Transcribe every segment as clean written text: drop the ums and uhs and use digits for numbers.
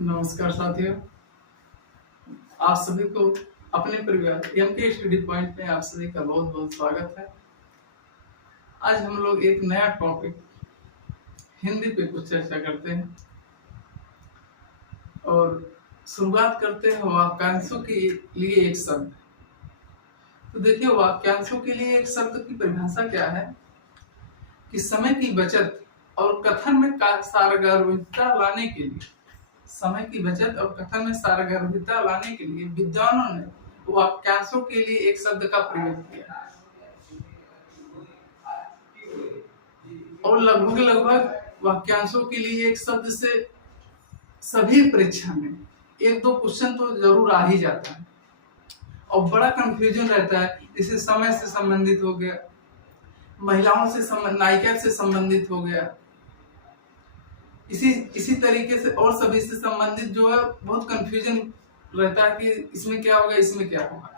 नमस्कार साथियों, आप सभी को अपने परिवार एमके स्टडी पॉइंट में आप सभी का बहुत बहुत स्वागत है। आज हम लोग एक नया टॉपिक हिंदी पे कुछ चर्चा करते हैं और शुरुआत करते हैं वाक्यांशों के लिए एक शब्द। तो देखिए, वाक्यांशों के लिए एक शब्द की परिभाषा क्या है कि समय की बचत और कथन में सारगर्भिता लाने के लिए विद्वानों ने वाक्यांशों के लिए एक शब्द का प्रयोग किया और लगभग वाक्यांशों के लिए एक शब्द से सभी परीक्षा में एक दो क्वेश्चन तो जरूर आ ही जाता है और बड़ा कंफ्यूजन रहता है। जैसे समय से संबंधित हो गया, महिलाओं से नायिका से संबंधित हो गया, इसी तरीके से और सभी से संबंधित जो है बहुत कंफ्यूजन रहता है कि इसमें क्या होगा, इसमें क्या होगा।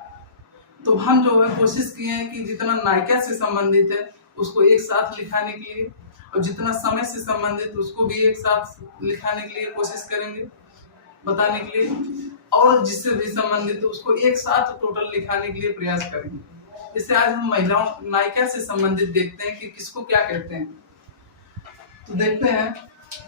तो हम जो है कोशिश किए हैं कि जितना नायिका से संबंधित है उसको एक साथ लिखाने के लिए और जितना समय से संबंधित उसको भी एक साथ लिखाने के लिए कोशिश करेंगे बताने के लिए, और जिससे भी संबंधित उसको एक साथ टोटल लिखाने के लिए प्रयास करेंगे। इससे आज हम महिलाओं नायिका से संबंधित देखते हैं कि किसको क्या कहते हैं। तो देखते हैं,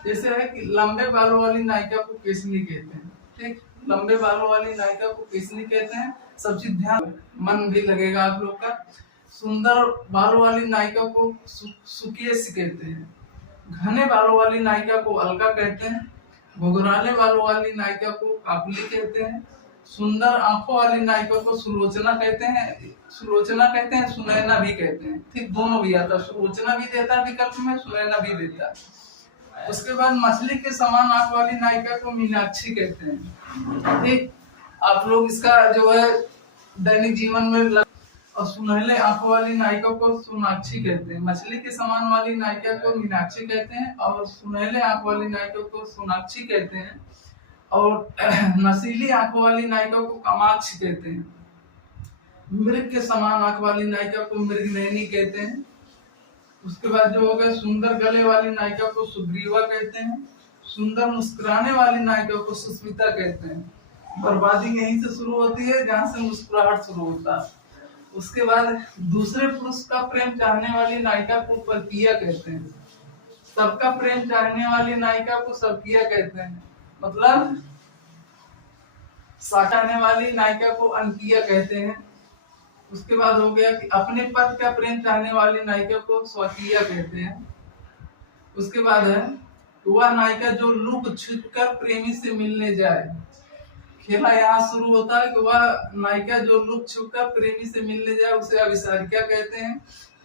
जैसे है कि लंबे बालों वाली नायिका को केसनी कहते हैं। ठीक, लंबे बालों वाली नायिका को केसनी कहते हैं। सब चीज ध्यान, मन भी लगेगा आप लोग का। सुंदर बालों वाली नायिका को सुकेश कहते हैं। घने बालों वाली नायिका को अलका कहते हैं। घुघराले बालों वाली नायिका को कापली कहते हैं। सुंदर आंखों वाली नायिका को सुलोचना कहते हैं। सुनैना भी कहते हैं। ठीक, दोनों भी आता है, सुलोचना भी देता है विकल्प में, सुनैना भी देता है। उसके बाद मछली के समान आंख वाली नायिका को मीनाक्षी कहते हैं। ठीक, आप लोग इसका जो है दैनिक जीवन में और सुनहले आंखों वाली नायिका को सोनाक्षी कहते हैं। मछली के समान वाली नायिका को मीनाक्षी कहते हैं और सुनहले आंख वाली नायिका को सोनाक्षी कहते हैं और नशीली आंखों वाली नायिका को कामाक्षी कहते हैं। मृग के समान आंख वाली नायिका को मृगनयनी कहते हैं। उसके बाद जो हो गया, सुंदर गले वाली नायिका को सुग्रीवा कहते हैं। सुंदर मुस्कुराने वाली नायिका को सुस्मिता कहते हैं। बर्बादी यहीं से शुरू होती है जहां से मुस्कुराहट शुरू होता है। उसके बाद दूसरे पुरुष का प्रेम चाहने वाली नायिका को परकिया कहते हैं। सबका प्रेम चाहने वाली नायिका को सबकिया कहते हैं। मतलब चाहने वाली नायिका को अनकिया कहते हैं। उसके बाद हो गया कि अपने पद का प्रेम चाहने वाली नायिका को स्वकीया कहते हैं। उसके बाद है वह नायिका जो लुक छिपकर प्रेमी से मिलने जाए। खेला यहाँ शुरू होता है कि वह नायिका जो लुक छिपकर प्रेमी से मिलने जाए उसे अभिसारिका कहते हैं।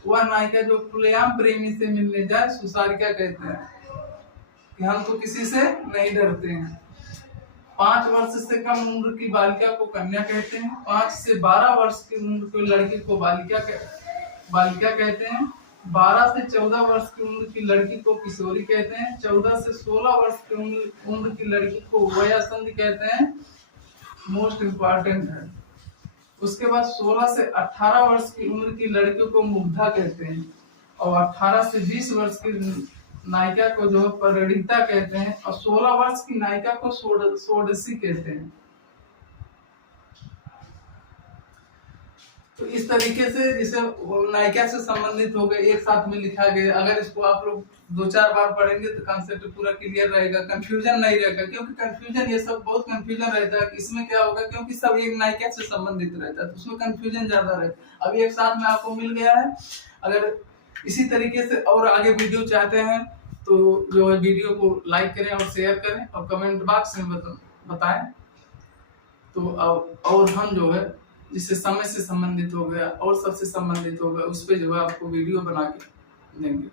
वह नायिका जो खुलेआम प्रेमी से मिलने जाए सुसारिका कहते हैं कि हम तो किसी से नहीं डरते हैं। 5 वर्ष से कम उम्र की बालिका को कन्या कहते हैं। 5 से 12 वर्ष की उम्र की लड़की को बालिका कहते हैं। 12 से 14 वर्ष की उम्र की लड़की को किशोरी कहते हैं। 14 से 16 वर्ष की उम्र की लड़की को वयासंधि कहते हैं। मोस्ट इम्पोर्टेंट है। उसके बाद 16 से 18 वर्ष की उम्र की लड़कियों को मुग्धा कहते हैं और 18 से 20 वर्ष की नायिका को जो परिणीता कहते हैं और 16 वर्ष की नायिका को षोडशी कहते हैं। तो इस तरीके से जैसे नायिका से संबंधित हो गए, एक साथ में लिखा गया। अगर इसको आप लोग 2-4 बार पढ़ेंगे तो कंसेप्ट पूरा क्लियर रहेगा, कंफ्यूजन नहीं रहेगा। क्योंकि कंफ्यूजन ये सब बहुत कंफ्यूजन रहता है कि इसमें क्या होगा, क्योंकि सब एक नायिका से संबंधित रहता है तो उसमें कंफ्यूजन ज्यादा रहता है। अभी एक साथ में आपको मिल गया है। अगर इसी तरीके से और आगे वीडियो चाहते हैं तो जो है वीडियो को लाइक करें और शेयर करें और कमेंट बॉक्स में बताएं। तो और हम जो है जिससे समय से संबंधित हो गया और सबसे संबंधित हो गया उस पे जो है आपको वीडियो बना के देंगे।